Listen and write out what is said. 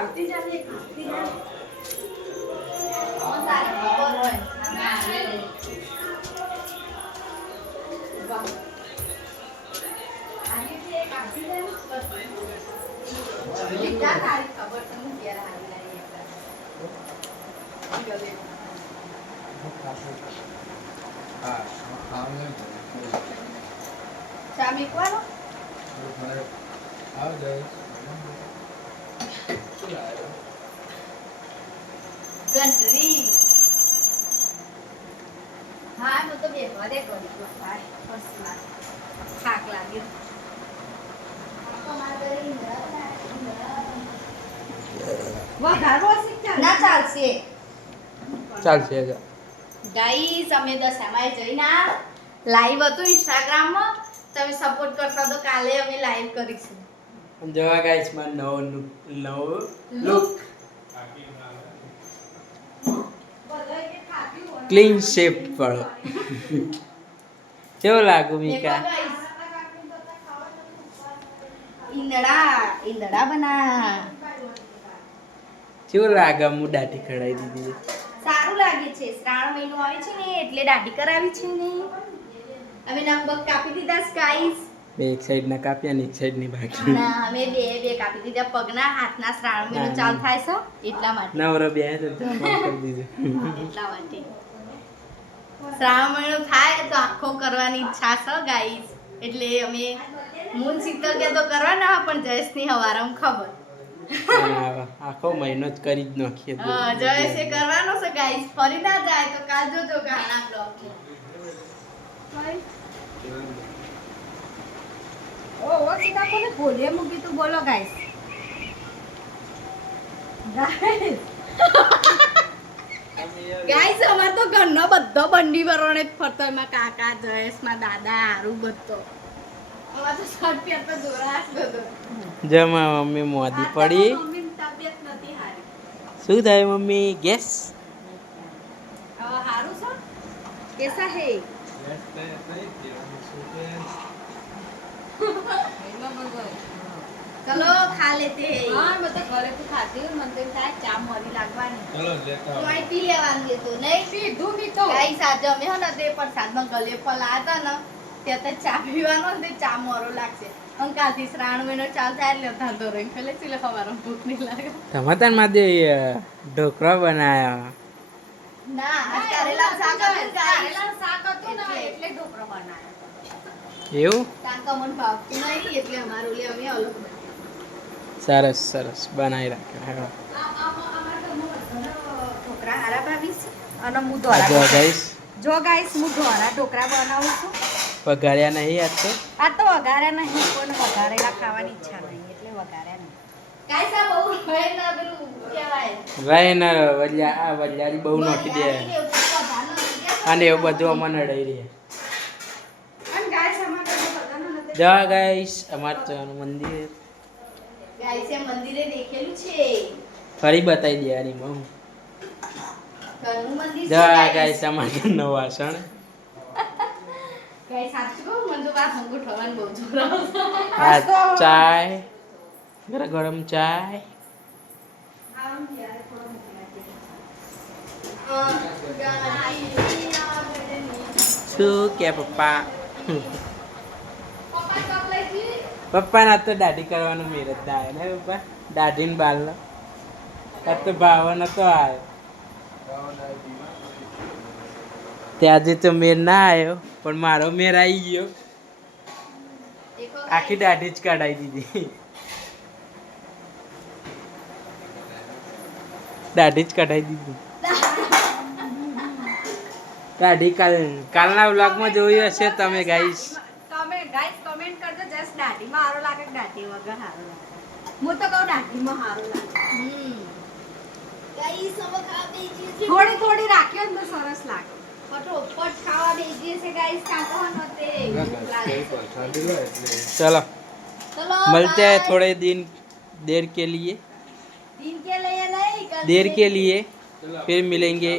આવતી જાને આવતી જાને ઓ તારે ખબર હોય અમે આવે વાહ આની જે એક આવતી જાને લીધા તારી ખબર તો હું ઘેર આવી લાવી એકલા હા આમને ચા મેકવાનો આવ જાય ગંદરી હા હું તો બેસવા દે કરી દો ભાઈ ફસલા થાક લાગ્યો ના ચાલશે ચાલશે ગાઈસ અમે દશામાં જઈને લાઈવ હતું ઇન્સ્ટાગ્રામમાં તમે સપોર્ટ કરશો તો કાલે અમે લાઈવ કરીશું જોવા ગાઈસ માં નવો લુક ક્લીન શેપ વાળો કેવો લાગુ મીકા ઈંદડા બના કેવો લાગે હું દાઢી કઢાઈ દીધી સારું લાગે છે શ્રાવણ મહિનો આવે છે ને એટલે દાઢી કરાવી છે ને અમે નંબર કાપી દીધા ગાઈસ એક સાઈડ ના કાપ્યા ને એક સાઈડ ની બાકી ના અમે બે કાપી દીધા પગના હાથના શ્રાવણ મહિનો ચાલુ થાય છે એટલા માટે નવરો બે તો કરી દીધું એટલા માટે શ્રાવણ મહિનો થાય તો આખો કરવાની ઈચ્છા છે ગાઈસ એટલે અમે મૂન શીતળ કે તો કરવાના પણ જયેશની હવારમ ખબર આખો મહિનો જ કરી જ નાખીએ જયેશે કરવાનો છે ગાઈસ ફરી ના જાય તો કાલ જોજો ગાના બ્લોગ ઓ સીધા કોને બોલે મૂકી તું બોલો ગાઈસ ગાઈસ અમાર તો ઘરનો બધો બંડી ભરવાને ફરતો એમાં કાકા જયેશમાં દાદા હારું બધો અમાર તો શર્ટ પહેર તો જોરાસ બધો જમા મમ્મી મોદી પડી મમ્મીની તબિયત નથી હારી શું થાય મમ્મી ગેસ હવે હારું છે કેસા હે चलो खा लेते हैं हाँ मतलब घरे पे खाती हूँ मन तो થાય ચા મોરી લાગવાની ચલો લેતા તો આઈ પી લેવાની તો નહીં સીધું બી તો ગાઈસ આજે અમે હો ને તે પ્રસાદમાં ગલે ફળ આતા ને તે તો ચા પીવાનો ને તે ચા મોરો લાગશે અંકાલથી શ્રાવણ મહિનો ચાલ થાય એટલે ધંધો રહીને ખલે ચીલે ખબર ભૂખ નહીં લાગે ટમાટર માં દે ઢોકળા બનાયા ના આજ કરેલા શાક હતું ને એટલે ઢોકળા બનાવ્યા એવું તાંકા મન ભાવતું નહીં એટલે અમારું લે અમે અલગ સરસ સરસ બનાવી રાખ્યો ઢોકળા હારા ભાવી છે અને હું જો ગાઈસ જો ગાઈસ હું ઢોરા ઢોકળા બનાવું છું વઘાર્યા નહીં આજ તો આ તો વઘાર્યા નહીં કોઈને વઘારેલા ખાવાની ઈચ્છા નહીં એટલે વઘાર્યા નહીં ગાઈસ આ બહુ ભયના પેલું કહેવાય રાયના વલ્યા આ વલ્યારી બહુ નાખી દે અને એવું બધું અમને નડી રહ્યા જા ગાઈસ અમાર તો મંદિર ગાઈસ એ મંદિરે દેખેલું છે ફરી બતાવી દે આની મમ ઘરનું મંદિર છે જા ગાઈસ અમાર નો વાસણ ગાઈસ સાચું કહું મને તો આ સંગો ઠવાનું બહુ જોર આ ચાય ગરમ ચાય શું કે પપ્પા પપ્પા ના તો દાઢી કરવાનું મેરજ ના આવે ને પપ્પા દાઢી ને બાલ નો તો ભાવ નતો આવ્યો ત્યાંથી તો મેર ના આવ્યો પણ મારો મેર આવી ગયો આખી દાઢી જ કઢાઈ દીધી દાઢી જ કઢાઈ દીધી દાઢી કાલના વ્લોગમાં જોયું હશે તમે ગાઈસ તમે ગાઈસ કમેન્ટ કરજો જસ્ટ દાઢીમાં હારો લાગે કે દાઢી વગર હારો લાગે હું તો કહું દાઢીમાં હારો લાગે ગાઈસ હવે ખાવા બેસી છે થોડી થોડી રાખ્યો ને તો સરસ લાગે ફટોફટ ખાવા બેસી છે ગાઈસ કાકો નતે चलो चलो मिलते हैं थोड़े दिन देर के लिए दिन के लिए नहीं देर के लिए फिर मिलेंगे